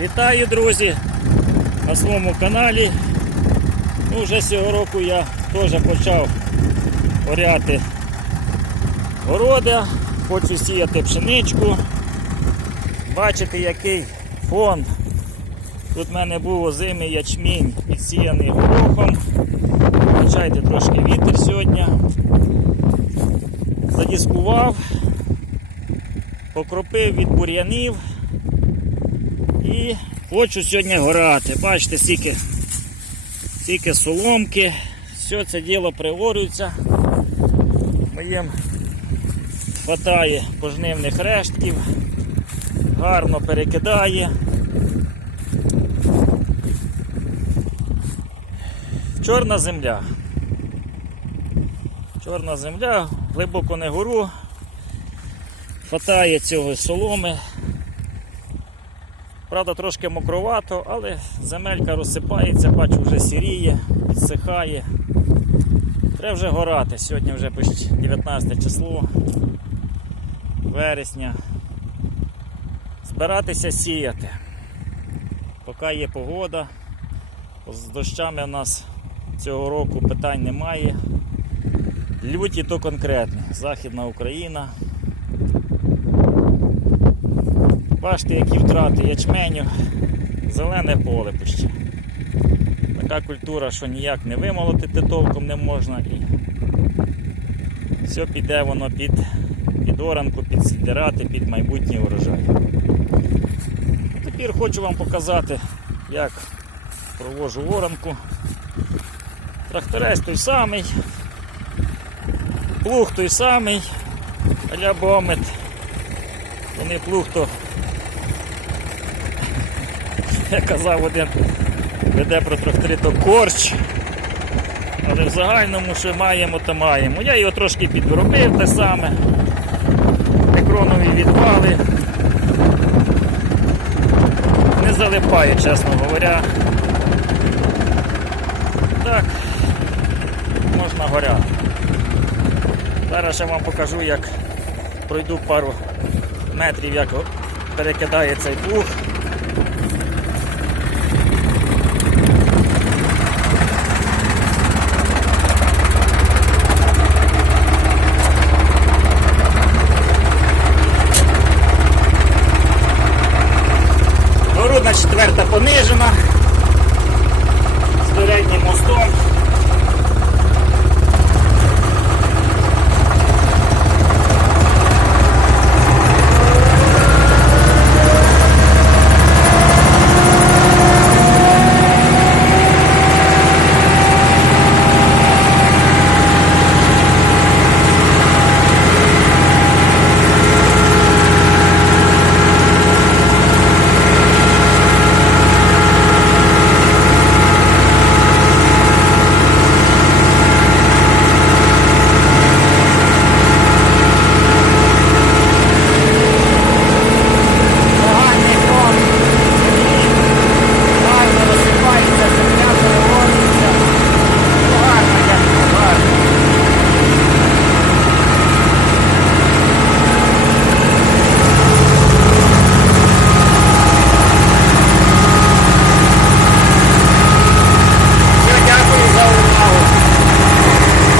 Вітаю, друзі, на своєму каналі. Ну, вже цього року я теж почав оряти городи, хочу сіяти пшеничку. Бачите, який фон. Тут в мене був озимий ячмінь підсіяний горохом. Вибачайте трошки вітер сьогодні. Задіскував, покропив від бур'янів. І хочу сьогодні горати. Бачите, скільки, скільки соломки. Все це діло приорюється. Моїм хватає пожнивних рештків. Гарно перекидає. Чорна земля. Чорна земля, глибоко не гору. Хватає цього соломи. Правда, трошки мокровато, але земелька розсипається, бачу, вже сіріє, підсихає. Треба вже горати. Сьогодні вже почти 19 число вересня. Збиратися сіяти. Поки є погода. З дощами в нас цього року питань немає. Люті то конкретні. Західна Україна. Бачите, які втрати ячменю, зелене поле почти. Така культура, що ніяк не вимолотити толком не можна і все піде воно під, під оранку, під сідирати, під майбутній урожай. Тепер хочу вам показати, як провожу оранку. Тракторець той самий, плуг той самий, аля бомет. Вони плуг то як казав один веде про трактори, то корч. Але в загальному що маємо, то маємо. Я його трошки підробив те саме. Мікронові відвали. Не залипає, чесно говоря. Так, можна горяти. Зараз я вам покажу, як пройду пару метрів, як перекидає цей плуг.